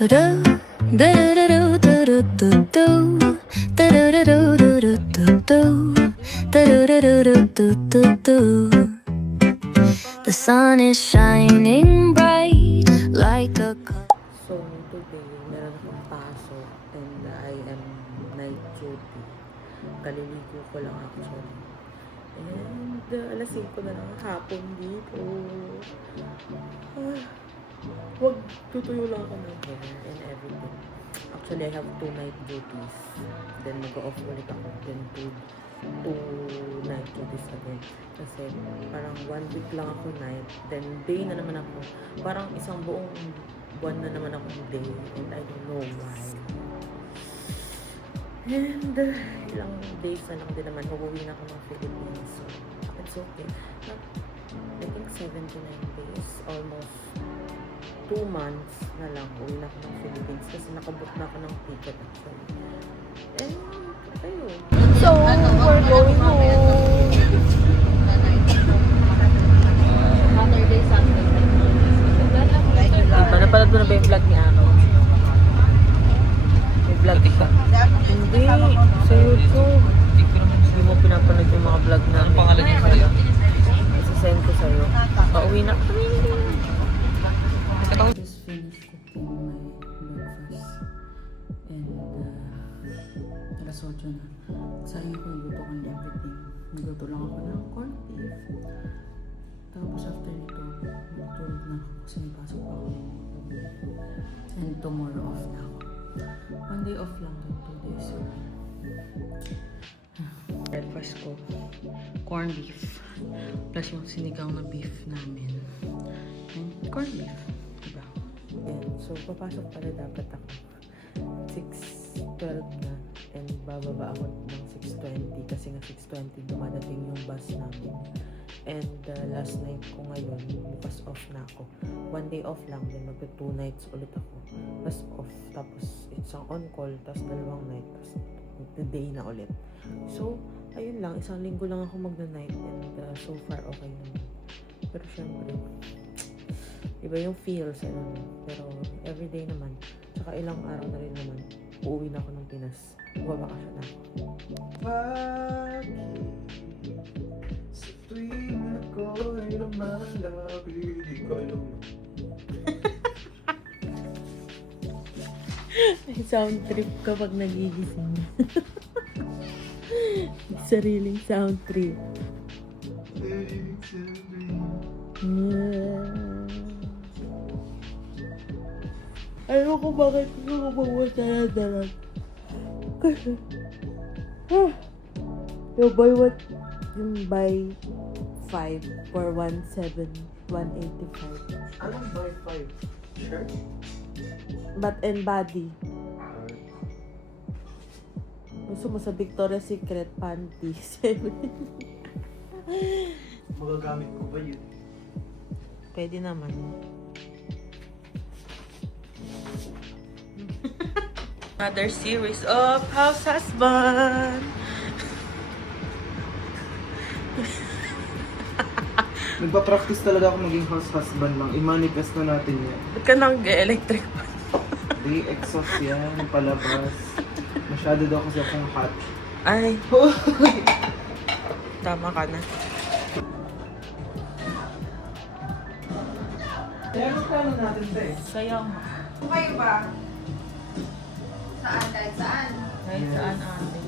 The sun is shining bright like a So today, meron akong pasok and I am night duty. Kaliligo ko lang actually. And alas 5 na lang hapon dito. Wag tutuyo lang ako ng hair and everything. Actually, I have 2 night duties. Then mag-off ulit ako. Then 2 night duties again. Kasi parang 1 week lang ako night. Then day na naman ako. Parang isang buong buwan na naman ako day. And I don't know why. And ilang days na lang din naman. Uuwi na ako ng Philippines. So, it's okay. But, I think 79 days. Almost 2 months na lang. Uwi na ako ng Philippines. Kasi nakabook na ako ng ticket actually. And, ayun. So, we're going home. Saturday, Sunday. Diba? Napanood mo na ba yung vlog ni Ano? May vlog ka? Hindi. Sa YouTube. Hindi mo pinapanood yung mga vlog namin. Anong pangalan niya sa'yo? Isasend ko sa'yo. Pauwi na kami. Just finished cooking my breakfast. And, alas 8 na. Sayang ko yung luto ko and everything. Nagluto lang ako ng corned beef. Tapos after nito, matulog na ako kasi may pasok pa ako. And tomorrow off na ako. 1 day off lang din, 2 days. Breakfast ko, corned beef. Plus yung sinigang na beef namin. And corned beef. Diba? And so, papasok pala dapat ako. 6:12 na. And bababa ako ng 6:20 kasi nga 6:20 dumadating yung bus namin. And last night ko ngayon, bukas off na ako. 1 day off lang, then magpa 2 nights ulit ako. Tapos off, tapos isang on-call, tapos 2 night, tapos the day na ulit. So, ayun lang, isang linggo lang ako magna-night and so far okay naman. Pero syempre, iba yung feels, ano, pero everyday naman. Tsaka ilang araw na rin naman, uuwi na ako ng Pinas. Babakasyon na ako. May sound trip kapag nagigising. Sariling sound trip. Ayaw ko bakit ko kumawasa na dalag. Kasi, yung buy what? Yung buy 5 for 185. Anong buy 5? Shirt? Bath and body. Gusto mo sa Victoria's Secret panties. Magagamit ko ba yun? Pwede naman. Another series of House Husband. Nagpa-practice talaga ako maging house husband lang. I-manifest na natin yan. Ba't ka nag-electric pa? Di, exhaust yan, palabas. Masyado daw kasi akong hot. Ay, tama ka na. Kaya ano plano natin ba eh? Sayang. Kayo ba? Saan? Kahit saan? Kahit saan ate.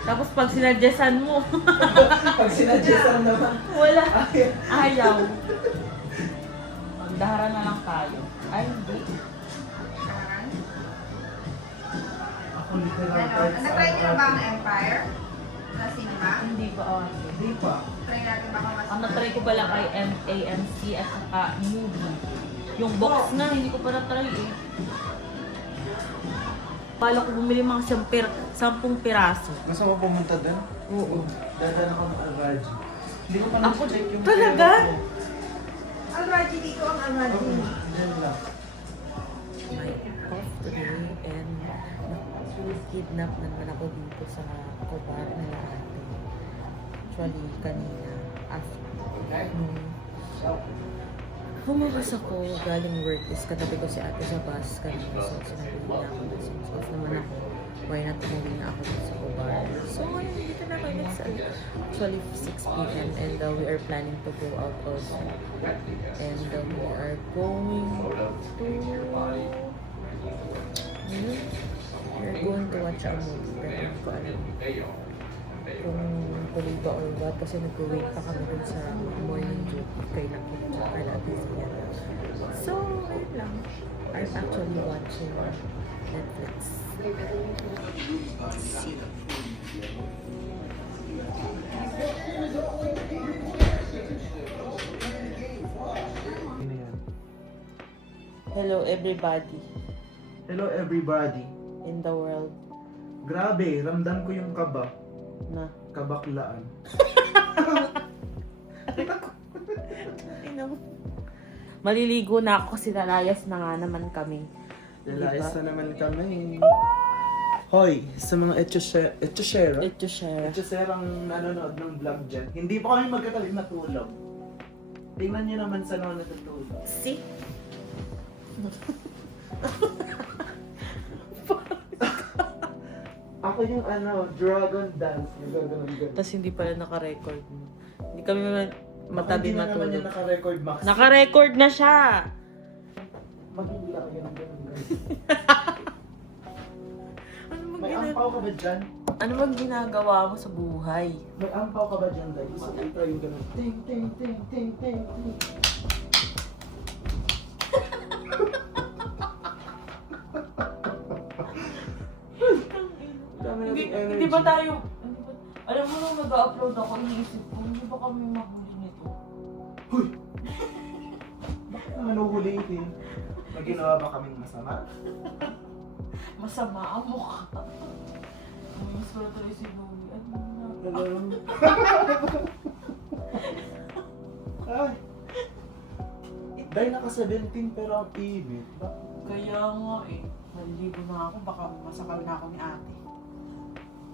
Tapos pag sinadyasan mo, Pag sinadyasan naman. wala. Ayaw. Magdahara na lang tayo. Ay, hindi. Ako literal Ano? kahit saan. Na-try niyo na ba ang Empire? Sa cinema? Hindi pa ate. Hindi pa. Try natin baka mas... Ang na-try ko pa lang ay AMC at saka movie. Yung box na, hindi ko pa na-try eh. Pala ko bumili mga 10 piraso. Gusto mo pumunta doon? Oo. Dadaan ako ng Alraji. Hindi ko pa Ako, na-check yung talaga? pera ko. Ang Raji dito, ang Raji. Oo, dyan lang. My off today and kidnap naman ako dito sa Cobar na ate. Actually, kanina after Humabas ako, galing work is katabi ko si ate sa bus kanina. So, sinabi niya ako na since off naman ako, why not umuwi na ako dito sa bar. So, ngayon, dito na kami. It's actually 6 p.m. and we are planning to go out also. And we are going to... We're going to watch a movie. Pero hindi ko alam kung tuloy ba or what kasi nag-wait pa kami dun sa morning duty kay Lakit at Latizia. So, ayun lang. I'm actually watching Netflix. Ano yan? Hello everybody Hello everybody. in the world Grabe, ramdam ko yung kaba. na Kabaklaan. maliligo na ako kasi lalayas na nga naman kami. Lalayas na naman kami. Hoy, sa mga etchosera. Ito share. Etchoserang nanonood ng vlog dyan. Hindi pa kami magkatabi matulog. Tingnan nyo naman sa mga natutulog. See? Ako yung dragon dance. Yung gagawin. Tapos hindi pala naka-record. Hindi kami matabi Hindi na naman matulog. yung naka-record, Max. Naka-record na siya! Magigila kayo ng ganun, guys. Ano bang, May ampaw ka ba dyan? ano bang ginagawa mo sa buhay? May ampaw ka ba dyan, guys? Gusto ko try yung ganun. Ting, ting, ting, ting, ting, ting. Dami Hindi, nating energy. hindi ba tayo... alam mo nung nag-upload ako, iniisip ko, hindi ba kami mahuli nito? Hoy! Bakit naman uhulihin? May ginawa ba kaming masama? Masama ang mukha. Mas ko na tuloy si Louie. Ano na? Hello? Ay! Dahil naka-17 pero ang ibig. Kaya nga eh. Maliligo na ako, baka masakal na ako ni ate.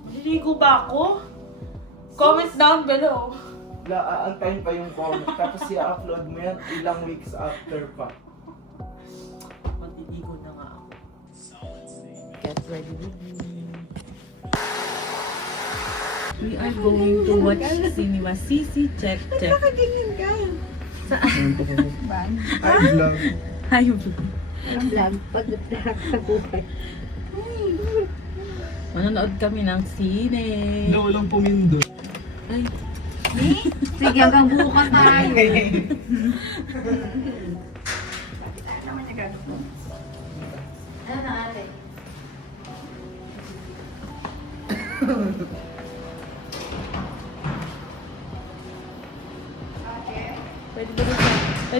Maliligo ba ako? Comment down below. Aantayin pa yung comment. Tapos i-upload mo yan ilang weeks after pa. Maliligo na nga ako. Get ready with me. We are going to watch Cinema Sisi. Check. Nakaganyan ka. Hi, vlog. Hi, Ang vlog, pag-track sa buhay. manonood kami ng sine. Walang pumindot. Ay, Sige, hanggang bukas tayo. Ano na ate? pwede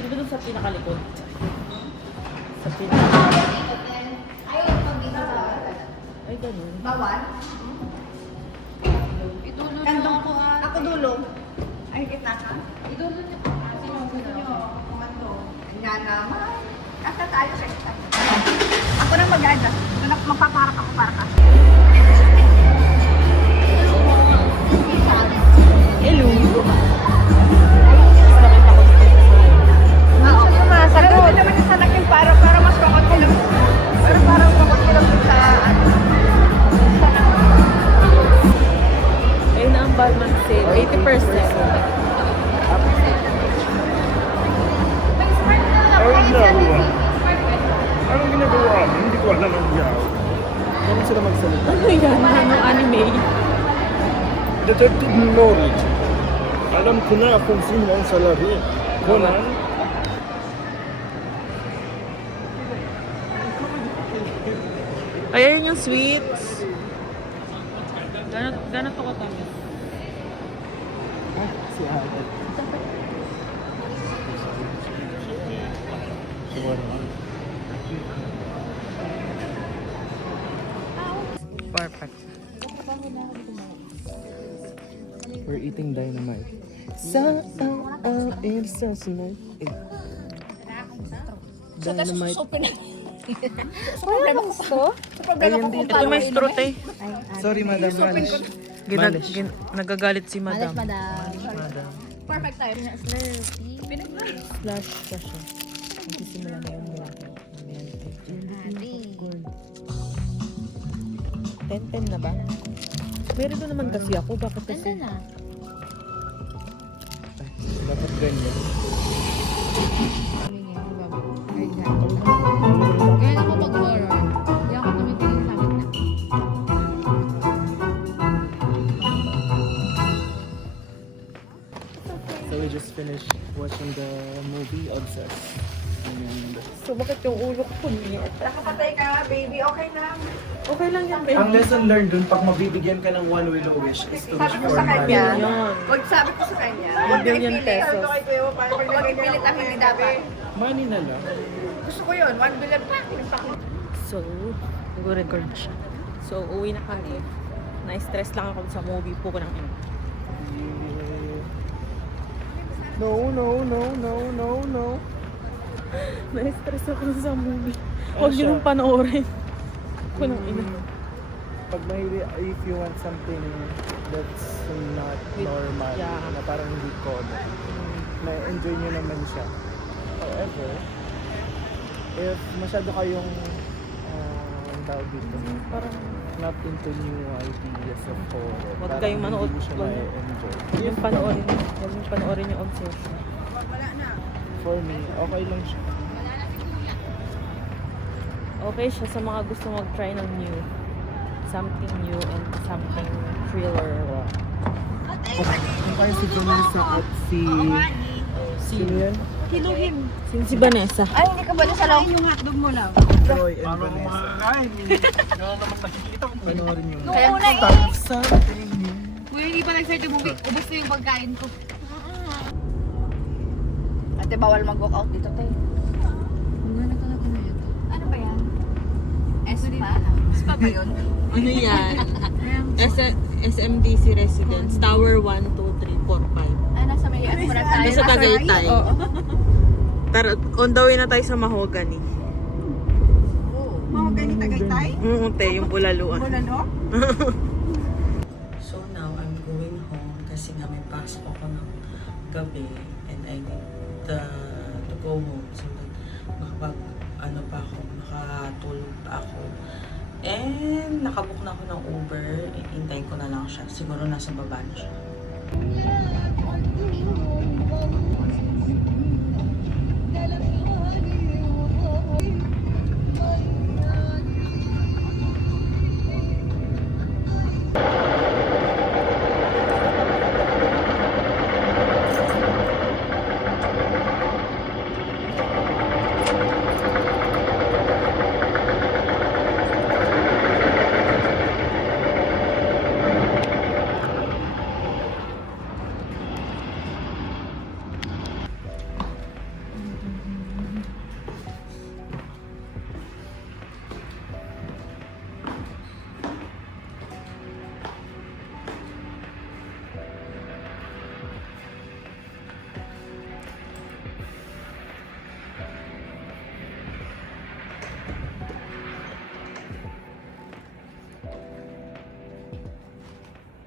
ba dun sa pinakalikod? Sa pinakalikod. Ayaw pag dito sa Ay, ganun. bawal. Idulo Kandong ko ako dulo. Ay, kita ka? Idulo niyo po. Sinudulo niyo. Kumando. Nga naman. Kasa tayo sa isa. Ako nang mag-adjust. Magpaparak ako para ka. Hello. Oo. Sumasagot. Pero naman yung sanak yung para mas kakot lang. Pero parang kakot lang sa ano. Ayun na ang Balman sale. 80%. Anong ginagawa? Hindi ko alam ang yaw. Ano sila magsalita? Ano yan? Anong anime? Detective Knowledge. Alam ko na kung sino ang salabi. Conan? Ayan yung sweets. Gano'n to katamis? Si Ate. Perfect. We're eating dynamite. It's dynamite. Dynamite. Wala bang gusto? Problema ko kung Ito may strut eh. Sorry, Madam Malish. Nagagalit si madam. madam. Madam. Perfect tayo. Slurpee. Slash pa siya. Magsisimula na yung miracle. Gold. 10-10 na ba? Meron na naman kasi ako. Bakit kasi? Ganda na. Dapat ganyan. Sabi niya, baba. Ganyan ako pag-horror. Hindi ako tumitingin sa akin na. So we just finished watching the movie Obsessed. And So, bakit yung ulo ko pumiyak? Nakapatay ka, baby. Okay lang. Okay lang yan, baby. Ang lesson learned dun, pag mabibigyan ka ng one will wish, is to wish Sabi ko for sa kanya, Yan. wag sabi ko sa kanya, One huwag billion ipilit. pesos. Huwag ipilit ang hindi dapat. money na lang. Gusto ko yun, 1 billion pa. So, nag-record siya. So, uwi na kami. Na-stress lang ako sa movie po ko ng ina. No. Na-stress ako sa movie. Huwag siya? niyo nang panoorin. Ko ng ina. Pag may, if you want something that's not normal, Yeah. na parang hindi common, na-enjoy nyo naman siya. However, if masyado kayong ang tawag dito, Parang not into new ideas of horror, Huwag parang kayong manood. hindi mo siya Huwag- ma-enjoy. yung panoorin. Huwag yung panoorin yung Obsession. For me, okay lang siya. Okay siya sa mga gusto mag-try ng new. Something new and something thriller. Ang kaya si Vanessa at si... Sino yan? Si Vanessa. Ay, hindi ka ba sa loob? Yung hotdog mo lang. Troy and Vanessa. Panoorin yung... Kaya una Start something new. Kuya, hindi pa nag-start yung movie. Ubus na yung pagkain ko. Ate, bawal mag-walk out dito, te. Ano talaga na yun? Ano ba yan? Espa? Espa ba yun? Ano yan? SMDC Residence. Tower 1, 2, 3, 4, 5. Ah, nasa may ano muna tayo? Nasa Tagaytay. Oo. Tara, on the way na tayo sa Mahogany. Mga ganito Tagaytay? Te, yung bulaluan. Bulalo? So now, I'm going home kasi nga may pasok ako ng gabi and I need to go home so that makatulog pa ako. And nakabook na ako ng Uber. Hintayin ko na lang siya. Siguro nasa baba na siya.